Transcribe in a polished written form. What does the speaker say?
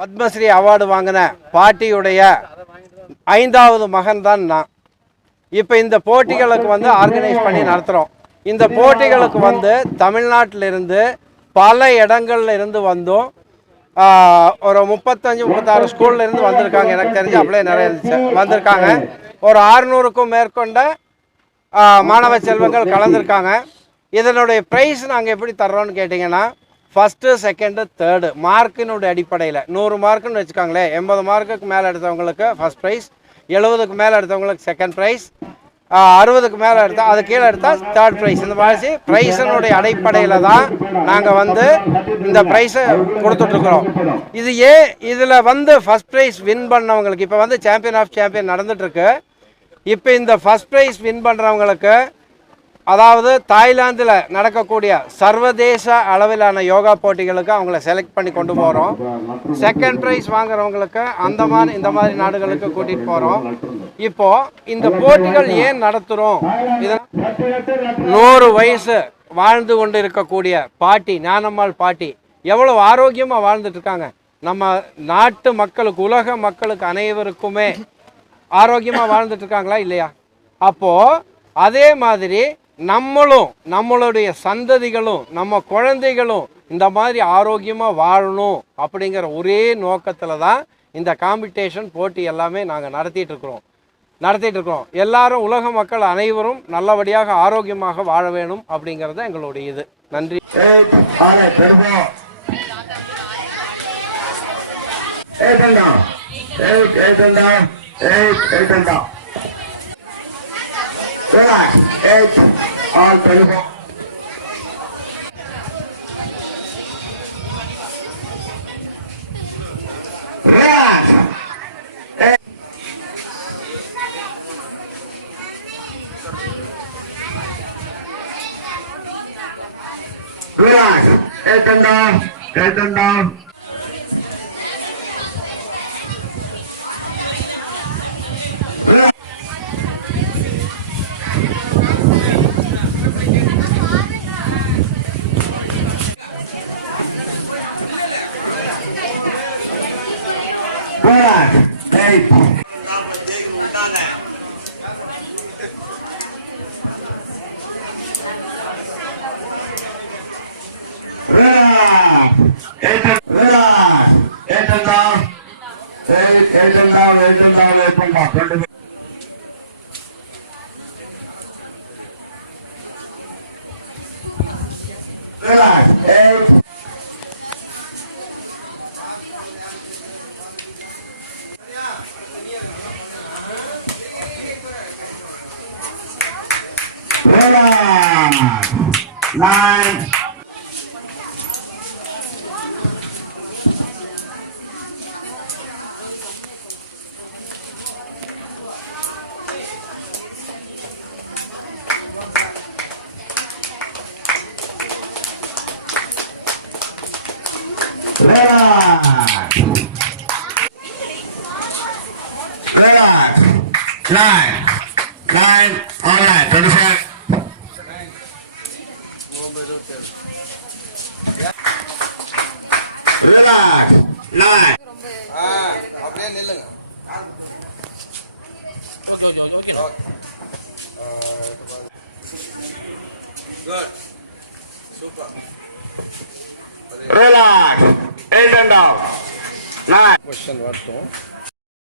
Padmashri award வாங்கின பாட்டியுடைய 5வது மகன் தான் நான். இப்போ இந்த போட்டிகளுக்கு ஆர்கனைஸ் பண்ணி நடத்துகிறோம். இந்த போட்டிகளுக்கு தமிழ்நாட்டிலிருந்து பல இடங்கள்ல இருந்து வந்தோம். ஒரு 35-36 ஸ்கூல்ல இருந்து வந்திருக்காங்க. எனக்கு தெரிஞ்சு அப்படியே நிறைய வந்திருக்காங்க. ஒரு 600க்கும் மேற்கொண்ட மாணவ செல்வங்கள் கலந்துருக்காங்க. இதனுடைய ப்ரைஸ் நாங்கள் எப்படி தர்றோன்னு கேட்டிங்கன்னா, ஃபஸ்ட்டு, செகண்டு, தேர்டு மார்க்கினுடைய அடிப்படையில் 100 மார்க்குன்னு வச்சுக்காங்களே, 80 மார்க்குக்கு மேலே எடுத்தவங்களுக்கு ஃபஸ்ட் ப்ரைஸ், 70க்கு மேலே எடுத்தவங்களுக்கு செகண்ட் ப்ரைஸ், 60க்கு மேலே எடுத்தால் அது கீழே எடுத்தால் தேர்ட் ப்ரைஸ். இந்த மாதிரி ப்ரைஸினுடைய அடிப்படையில் தான் நாங்கள் இந்த ப்ரைஸை கொடுத்துட்ருக்குறோம். இது ஏன் இதில் ஃபஸ்ட் ப்ரைஸ் வின் பண்ணவங்களுக்கு இப்போ சாம்பியன் ஆஃப் சாம்பியன் நடந்துகிட்ருக்கு. இப்போ இந்த ஃபஸ்ட் ப்ரைஸ் வின் பண்ணுறவங்களுக்கு, அதாவது தாய்லாந்தில் நடக்கக்கூடிய சர்வதேச அளவிலான யோகா போட்டிகளுக்கு அவங்கள செலக்ட் பண்ணி கொண்டு போகிறோம். செகண்ட் ப்ரைஸ் வாங்குறவங்களுக்கு அந்தமான் இந்த மாதிரி நாடுகளுக்கு கூட்டிகிட்டு போகிறோம். இப்போது இந்த போட்டிகள் ஏன் நடத்துகிறோம்? இது 100 வயசு வாழ்ந்து கொண்டு இருக்கக்கூடிய பாட்டி, ஞானம்மாள் பாட்டி எவ்வளோ ஆரோக்கியமாக வாழ்ந்துட்டுருக்காங்க. நம்ம நாட்டு மக்களுக்கு, உலக மக்களுக்கு அனைவருக்குமே ஆரோக்கியமாக வாழ்ந்துட்டுருக்காங்களா இல்லையா? அப்போது அதே மாதிரி நம்மளுடைய சந்ததிகளும் நம்ம குழந்தைகளும் இந்த மாதிரி ஆரோக்கியமாக வாழணும் அப்படிங்கிற ஒரே நோக்கத்தில் தான் இந்த காம்படிஷன் போட்டி எல்லாமே நாங்கள் நடத்திட்டு இருக்கிறோம். எல்லாரும், உலக மக்கள் அனைவரும் நல்லபடியாக ஆரோக்கியமாக வாழ வேணும் அப்படிங்கிறது எங்களுடைய இது. நன்றி. Relax. 8 on 24. Relax. 8. Relax. 8 and down. 8 and down. Relax. 8. Relax. 8 and relax. 8 and down. 8 and down. 8 and down. 8 and down. 20. Relax. 8. Relax. 9. Relax. Relax. 9. 9. All right. 25. Relax. 9. அப்படியே நில்லுங்க. Good. Super. Relax. 8 and down. 9. Question வரட்டும்.